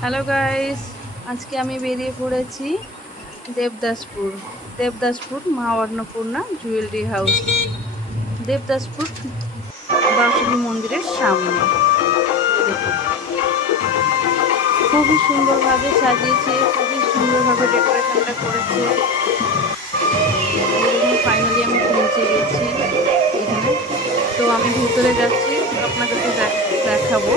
Hello guys, আজকে আমি বেরিয়ে পড়েছি দেবদাসপুর মা অন্নপূর্ণা জুয়েলারি হাউস, দেবদাসপুর বাসুলি মন্দিরের সামনে। দেখুন, খুবই সুন্দরভাবে সাজিয়েছে, খুবই সুন্দরভাবে ডেকোরেশনটা করেছে। ফাইনালি আমি পৌঁছে গেছি এখানে। তো আমি ভিতরে যাচ্ছি, আপনাদেরকে দেখাবো।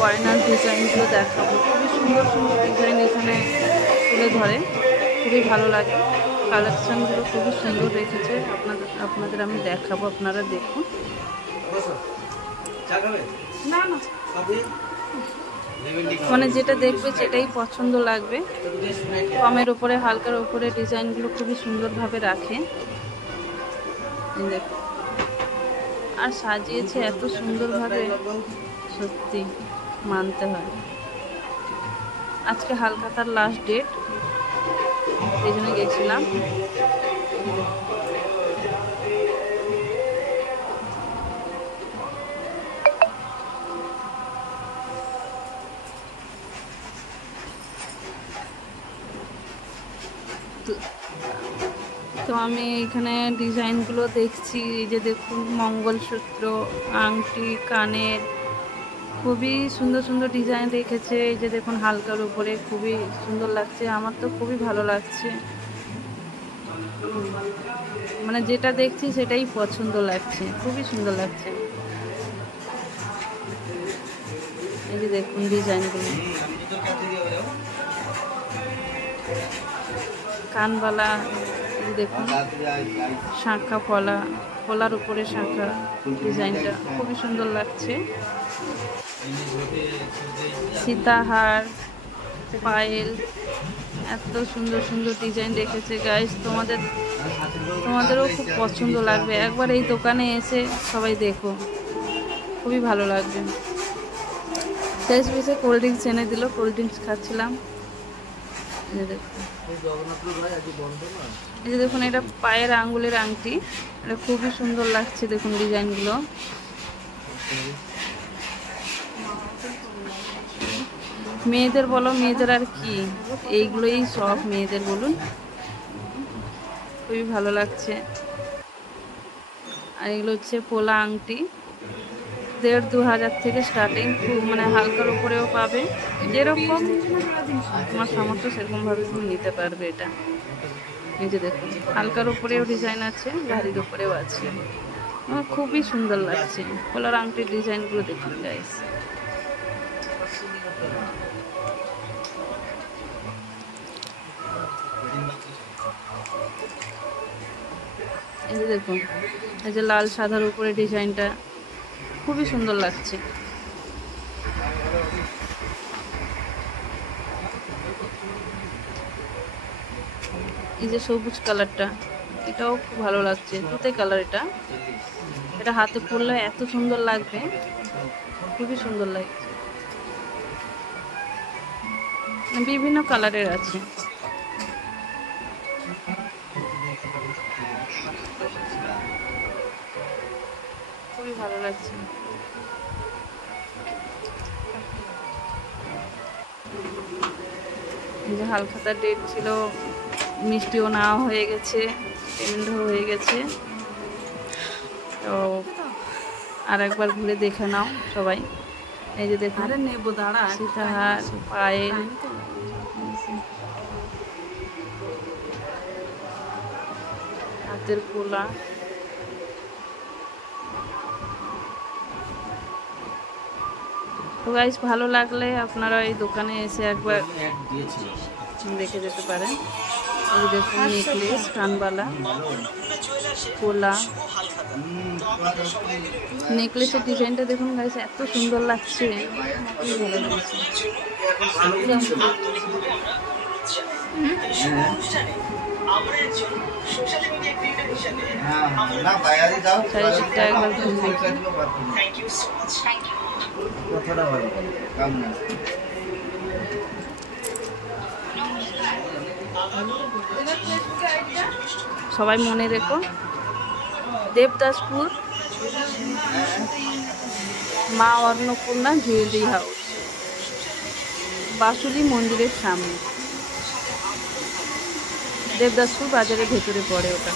গয়নার ডিজাইনগুলো দেখাবো, খুবই সুন্দর সুন্দর ডিজাইন এখানে তুলে ধরে, খুবই ভালো লাগে। কালেকশানগুলো খুবই সুন্দর রেখেছে, আপনাদের আমি দেখাবো, আপনারা দেখুন। মানে যেটা দেখবে সেটাই পছন্দ লাগবে। কমের ওপরে হালকার ওপরে ডিজাইনগুলো খুবই সুন্দরভাবে রাখে, দেখুন। আর সাজিয়েছে এত সুন্দরভাবে, সত্যি মানতে হয়। আজকে হালখাতার লাস্ট ডেট, এই জন্য গেছিলাম। তো আমি এখানে ডিজাইনগুলো দেখছি, এই যে দেখুন, মঙ্গলসূত্র, আংটি, কানের, খুবই সুন্দর সুন্দর ডিজাইন রেখেছে। এই যে দেখুন, হালকার উপরে খুবই সুন্দর লাগছে, আমার তো খুবই ভালো লাগছে। মানে যেটা দেখছি সেটাই পছন্দ লাগছে, খুবই সুন্দর লাগছে। এই যে দেখুন ডিজাইনগুলো, কানবালা, দেখুন শাঁখা ফলার উপরে শাঁখা, ডিজাইনটা খুবই সুন্দর লাগছে। সীতাহার, পায়েল, এত সুন্দর সুন্দর ডিজাইন রেখেছে গাইস। তোমাদেরও খুব পছন্দ লাগবে, একবার এই দোকানে এসে সবাই দেখো, খুবই ভালো লাগবে। শেষ বেশে কোল্ড ড্রিঙ্কস এনে দিল, কোল্ড ড্রিঙ্কস খাচ্ছিলাম। এই যে দেখুন, এটা পায়ের আঙ্গুলের আংটি, এটা খুবই সুন্দর লাগছে। দেখুন ডিজাইনগুলো, মেয়েদের বলো, মেয়েদের আর কি, এইগুলোই সব মেয়েদের বলুন, খুবই ভালো লাগছে। আর এগুলো হচ্ছে পোলা আংটি, 1500-2000 থেকে স্টার্টিং, খুব মানে হালকার উপরেও পাবে, যেরকম তোমার সামর্থ্য সেরকমভাবে তুমি নিতে পারবে এটা। এই যে দেখুন, হালকার উপরেও ডিজাইন আছে, ভারীর উপরেও আছে, খুবই সুন্দর লাগছে। পোলার আংটির ডিজাইনগুলো দেখুন গাইস। এই যে দেখুন, এই যে লাল সাদার উপরে ডিজাইনটা খুবই সুন্দর লাগছে। এই যে সবুজ কালারটা, এটাও খুব ভালো লাগছে, তুতে কালার। এটা হাতে পরলে এত সুন্দর লাগবে, খুবই সুন্দর লাগছে। বিভিন্ন কালারের আছে, খুবই ভালো লাগছে। এই যে হালখাতার ডেট ছিল, মিষ্টিও নেওয়া হয়ে গেছে, পেমেন্টও হয়ে গেছে। তো আর একবার ঘুরে দেখে নাও সবাই। এই যে দেখুন, নেবো দাঁড়া, সীতাহার, পায়েল, হাতের পোলা, তো গাইস ভালো লাগলে আপনারা এই দোকানে এসে একবার দেখে যেতে পারেন। এই দেখুন, নেকলেস, কানবালা, পোলা, নেকলেসের ডিজাইনটা দেখুন গাইস, এত সুন্দর লাগছে, ভালো লাগছে। চারিদিকটা একবার ঘুরে সবাই মনে রেখো, দেবদাসপুর মা অন্নপূর্ণা জুয়েলারি হাউস, বাসুলি মন্দিরের সামনে, দেবদাসপুর বাজারের ভেতরে পড়ে ওটা।